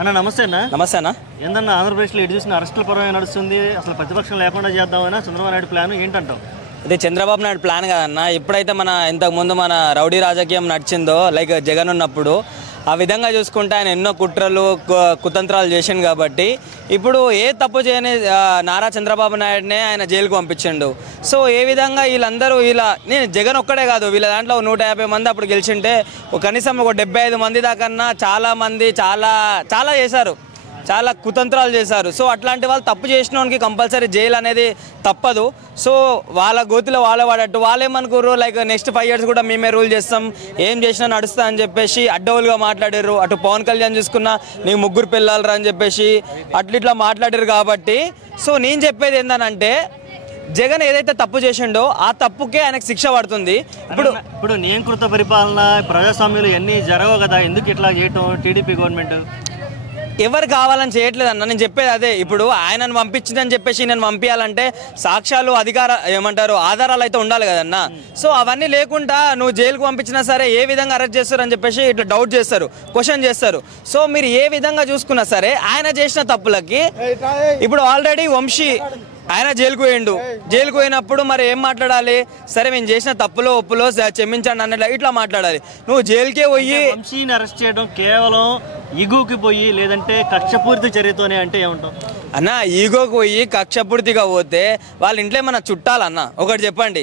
అన్న నమస్తే అన్న. నమస్తే అన్న. ఏందన్నా ఆంధ్రప్రదేశ్లో ఎటు చూసిన అరెస్టుల పర్వం నడుస్తుంది, అసలు ప్రతిపక్షం లేకుండా చేద్దామన్నా చంద్రబాబు నాయుడు ప్లాన్ ఏంటంటావు? ఇది చంద్రబాబు నాయుడు ప్లాన్ కదన్న. ఎప్పుడైతే ఇంతకుముందు మన రౌడీ రాజకీయం నడిచిందో, లైక్ జగన్ ఉన్నప్పుడు ఆ విధంగా చూసుకుంటే ఆయన ఎన్నో కుట్రలు కుతంత్రాలు చేసిండు కాబట్టి ఇప్పుడు ఏ తప్పు చేయని నారా చంద్రబాబు నాయుడునే ఆయన జైలుకు పంపించిండు. సో ఏ విధంగా వీళ్ళందరూ నేను జగన్ ఒక్కడే కాదు, వీళ్ళ దాంట్లో 150 మంది అప్పుడు గెలిచింటే కనీసం ఒక 75 మంది దాకన్నా చాలా మంది చాలా చేశారు, చాలా కుతంత్రాలు చేశారు. సో అట్లాంటి వాళ్ళు తప్పు చేసిన వానికి కంపల్సరీ జైలు అనేది తప్పదు. సో వాళ్ళ గోతిలో వాళ్ళ వాడట్టు వాళ్ళేమనుకోరు, లైక్ నెక్స్ట్ 5 years కూడా మేమే రూల్ చేస్తాం, ఏం చేసినా నడుస్తా అని చెప్పేసి అడ్డవులుగా మాట్లాడారు. అటు పవన్ కళ్యాణ్ చూసుకున్నా నీకు 3 పిల్లలరా అని చెప్పేసి ఇట్లా మాట్లాడారు. కాబట్టి సో నేను చెప్పేది ఏంటంటే జగన్ ఏదైతే తప్పు చేసిండో ఆ తప్పుకే ఆయనకు శిక్ష పడుతుంది. ఇప్పుడు నియంకృత పరిపాలన ప్రజాస్వామ్యంలో ఎన్ని జరగవు కదా, ఎందుకు ఇట్లా చేయటం టీడీపీ గవర్నమెంట్? ఎవరు కావాలని చేయట్లేదు అన్న, నేను చెప్పేది అదే. ఇప్పుడు ఆయనను పంపించిందని చెప్పేసి నేను పంపించాలంటే సాక్ష్యాలు ఆధారాలు అయితే ఉండాలి కదన్నా. సో అవన్నీ లేకుండా నువ్వు జైలుకు పంపించినా సరే ఏ విధంగా అరెస్ట్ చేస్తారు అని చెప్పేసి ఇట్లా డౌట్ చేస్తారు, క్వశ్చన్ చేస్తారు. సో మీరు ఏ విధంగా చూసుకున్నా సరే ఆయన చేసిన తప్పులకి ఇప్పుడు ఆల్రెడీ వంశీ ఆయన జైలుకు పోయిండు. జైలుకు పోయినప్పుడు మరి ఏం మాట్లాడాలి? సరే మేము చేసిన తప్పులో ఒప్పులో క్షమించండి అన్నట్టు ఇట్లా మాట్లాడాలి. నువ్వు జైలుకే పోయి వంశీని అరెస్ట్ చేయడం కేవలం ఈగోకి పోయి లేదంటే కక్షపూరిత చర్యతోనే అంటే ఏమంటావు అన్న? ఈగోకి పోయి కక్షపూర్తిగా పోతే వాళ్ళ ఇంట్లో ఏమన్నా చుట్టాలన్న? ఒకటి చెప్పండి,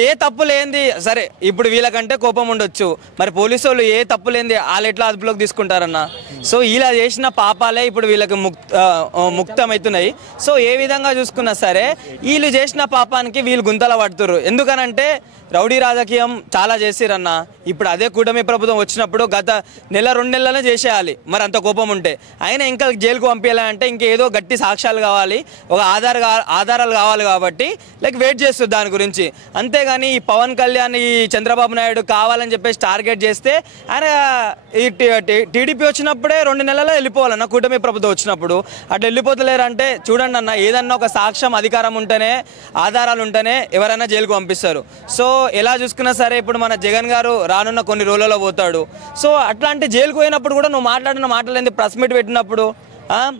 ఏ తప్పు లేనిది సరే ఇప్పుడు వీళ్ళకంటే కోపం ఉండొచ్చు, మరి పోలీసు వాళ్ళు ఏ తప్పు లేనిది వాళ్ళు ఎట్లా అదుపులోకి తీసుకుంటారన్న? సో ఇలా చేసిన పాపాలే ఇప్పుడు వీళ్ళకి ముక్తమవుతున్నాయి. సో ఏ విధంగా చూసుకున్నా సరే వీళ్ళు చేసిన పాపానికి వీళ్ళు గుంతల పడుతున్నారు. ఎందుకనంటే రౌడీ రాజకీయం చాలా చేసిరన్న. ఇప్పుడు అదే కూటమి ప్రభుత్వం వచ్చినప్పుడు గత 1-2 నెలలనే చేసేయాలి. మరి అంత కోపం ఉంటే ఆయన ఇంకా జైలుకు పంపించాలంటే ఇంకేదో గట్టి సాక్ష్యాలు కావాలి, ఒక ఆధారాలు కావాలి. కాబట్టి లైక్ వెయిట్ చేస్తుంది దాని గురించి. అంతేగాని ఈ పవన్ కళ్యాణ్ ఈ చంద్రబాబు నాయుడు కావాలని చెప్పేసి టార్గెట్ చేస్తే ఆయన ఈ టీడీపీ వచ్చినప్పుడే 2 నెలల్లో వెళ్ళిపోవాలన్న. కూటమి ప్రభుత్వం వచ్చినప్పుడు అట్లా వెళ్ళిపోతలేరంటే చూడండి అన్న, ఏదన్నా ఒక సాక్ష్యం అధికారం ఉంటేనే ఆధారాలు ఉంటేనే ఎవరైనా జైలుకు పంపిస్తారు. సో ఎలా చూసుకున్నా సరే ఇప్పుడు మన జగన్ గారు రానున్న కొన్ని రోజులలో పోతాడు. సో అట్లాంటి జైలుకు పోయినప్పుడు కూడా నువ్వు మాట్లాడిన మాటలేంది? ప్రెస్ మీట్ పెట్టినప్పుడు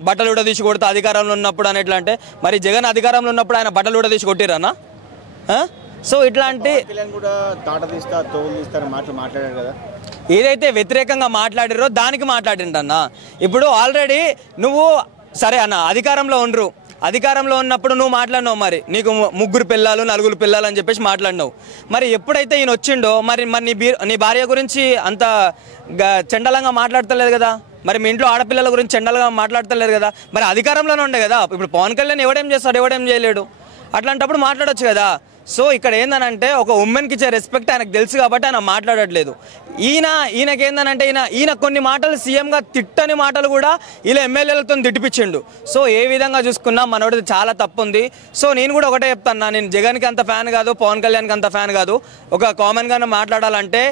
బట్టలు కూడా తీసి కొడతా అధికారంలో ఉన్నప్పుడు అని ఎట్లా అంటే, మరి జగన్ అధికారంలో ఉన్నప్పుడు ఆయన బట్టలు కూడా తీసి కొట్టిరన్నా? సో ఇట్లాంటి ఏదైతే వ్యతిరేకంగా మాట్లాడారో దానికి మాట్లాడిండన్నా. ఇప్పుడు ఆల్రెడీ నువ్వు సరే అన్న అధికారంలో ఉండరు, అధికారంలో ఉన్నప్పుడు నువ్వు మాట్లాడినావు, మరి నీకు 3 పిల్లలు 4 పిల్లలు అని చెప్పేసి మాట్లాడినావు. మరి ఎప్పుడైతే ఈయన వచ్చిండో మరి నీ భార్య గురించి అంత చండలంగా మాట్లాడతలేదు కదా, మరి మీ ఇంట్లో ఆడపిల్లల గురించి చండలుగా మాట్లాడతలేదు కదా, మరి అధికారంలోనే ఉండే కదా. ఇప్పుడు పవన్ కళ్యాణ్ ఎవడేం చేస్తాడు, ఎవడేం చేయలేడు, అట్లాంటప్పుడు మాట్లాడొచ్చు కదా. సో ఇక్కడ ఏందనంటే ఒక ఉమెన్కి ఇచ్చే రెస్పెక్ట్ ఆయనకు తెలుసు కాబట్టి ఆయన మాట్లాడట్లేదు. ఈయనకేందనంటే ఈయన కొన్ని మాటలు సీఎంగా తిట్టని మాటలు కూడా ఇలా ఎమ్మెల్యేలతో తిట్టిపించిండు. సో ఏ విధంగా చూసుకున్నా మనోడిది చాలా తప్పు ఉంది. సో నేను కూడా ఒకటే చెప్తాను, నేను జగన్కి అంత ఫ్యాన్ కాదు, పవన్ కళ్యాణ్కి అంత ఫ్యాన్ కాదు. ఒక కామన్గానే మాట్లాడాలంటే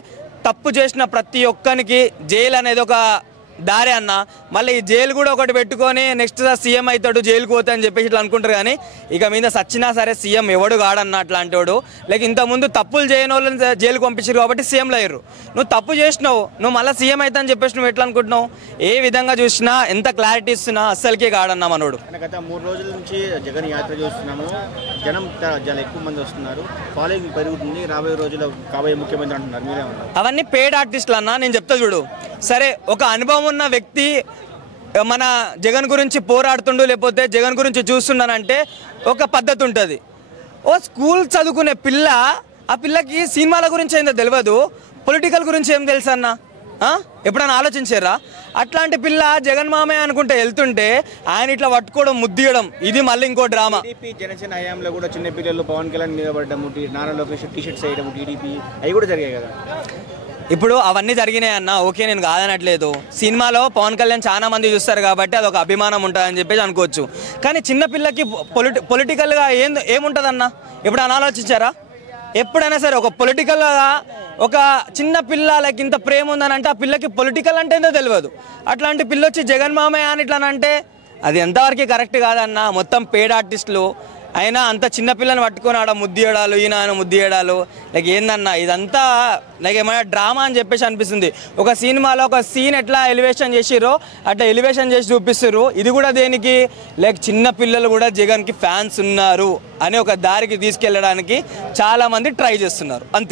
తప్పు చేసిన ప్రతి ఒక్కరికి జైలు అనేది ఒక దారి అన్న. మళ్ళీ ఈ జైలు కూడా ఒకటి పెట్టుకొని నెక్స్ట్ సీఎం అవుతాడు జైలుకు పోతా అని చెప్పేసి ఇట్లా అనుకుంటారు. కానీ ఇక మీద సచ్చినా సరే సీఎం ఎవడు కాడన్న అట్లాంటి వాడు. లైక్ ఇంతకుముందు తప్పులు చేయని వాళ్ళని జైలుకు పంపించారు కాబట్టి సీఎంలు అయ్యారు. నువ్వు తప్పు చేసినావు, నువ్వు మళ్ళీ సీఎం అవుతా అని చెప్పేసి నువ్వు ఎట్లా అనుకుంటున్నావు? ఏ విధంగా చూసినా ఎంత క్లారిటీ ఇస్తున్నా అస్సలకే కాడన్నా మనోడు. గత 3 రోజుల నుంచి జగన్ యాత్ర చూస్తున్నాము, జనం చాలా ఎక్కువ మంది వస్తున్నారు, ఫాలోయింగ్ పెరుగుతుంది, రాబోయే రోజుల్లో కాబోయే ముఖ్యమంత్రి అంటున్నారు, మీరేమన్నారు? అవన్నీ పెయిడ్ ఆర్టిస్టులు అన్న. నేను చెప్తా చూడు, సరే ఒక అనుభవం ఉన్న వ్యక్తి మన జగన్ గురించి పోరాడుతుండు లేకపోతే జగన్ గురించి చూస్తున్నానంటే ఒక పద్ధతి ఉంటుంది. ఓ స్కూల్ చదువుకునే పిల్ల, ఆ పిల్లకి సినిమాల గురించి ఏందో తెలియదు, పొలిటికల్ గురించి ఏం తెలుసు అన్న? ఎప్పుడైనా ఆలోచించారా? అట్లాంటి పిల్ల జగన్ మామయ్య అనుకుంటే వెళ్తుంటే ఆయన ఇట్లా పట్టుకోవడం ముద్దియడం, ఇది మళ్ళీ ఇంకో డ్రామా. జనసేన హయాంలో కూడా చిన్న పిల్లలు పవన్ కళ్యాణ్ మీద పడ్డము, నారా లోకేష్ టీషర్ట్స్ వేయడం, టీడీపీ అవి కూడా జరిగాయి కదా. ఇప్పుడు అవన్నీ జరిగినాయి అన్న, ఓకే నేను కాదనట్లేదు. సినిమాలో పవన్ కళ్యాణ్ చాలా మంది చూస్తారు కాబట్టి అదొక అభిమానం ఉంటుందని చెప్పేసి అనుకోవచ్చు. కానీ చిన్నపిల్లకి పొలిటికల్గా ఏముంటుందన్న? ఎప్పుడైనా ఆలోచించారా? ఎప్పుడైనా సరే ఒక పొలిటికల్గా ఒక చిన్న పిల్లలకి ఇంత ప్రేమ ఉందని అంటే ఆ పిల్లకి పొలిటికల్ అంటే ఏందో తెలియదు. అట్లాంటి పిల్ల వచ్చి జగన్ మామయ్య అని ఇట్లానంటే అది ఎంతవరకు కరెక్ట్ కాదన్న. మొత్తం పెయిడ్ ఆర్టిస్టులు అయినా అంత చిన్నపిల్లని పట్టుకొని ఆడ ముద్దియడాలు ఈయన ముద్దియడాలు లైక్ ఏందన్నా ఇదంతా లైక్ ఏమైనా డ్రామా అని చెప్పేసి అనిపిస్తుంది. ఒక సినిమాలో ఒక సీన్ ఎట్లా ఎలివేషన్ చేసిరో అట్లా ఎలివేషన్ చేసి చూపిస్తారు. ఇది కూడా దేనికి లైక్ చిన్న పిల్లలు కూడా జగన్కి ఫ్యాన్స్ ఉన్నారు అని ఒక దారికి తీసుకెళ్ళడానికి చాలామంది ట్రై చేస్తున్నారు అంతే.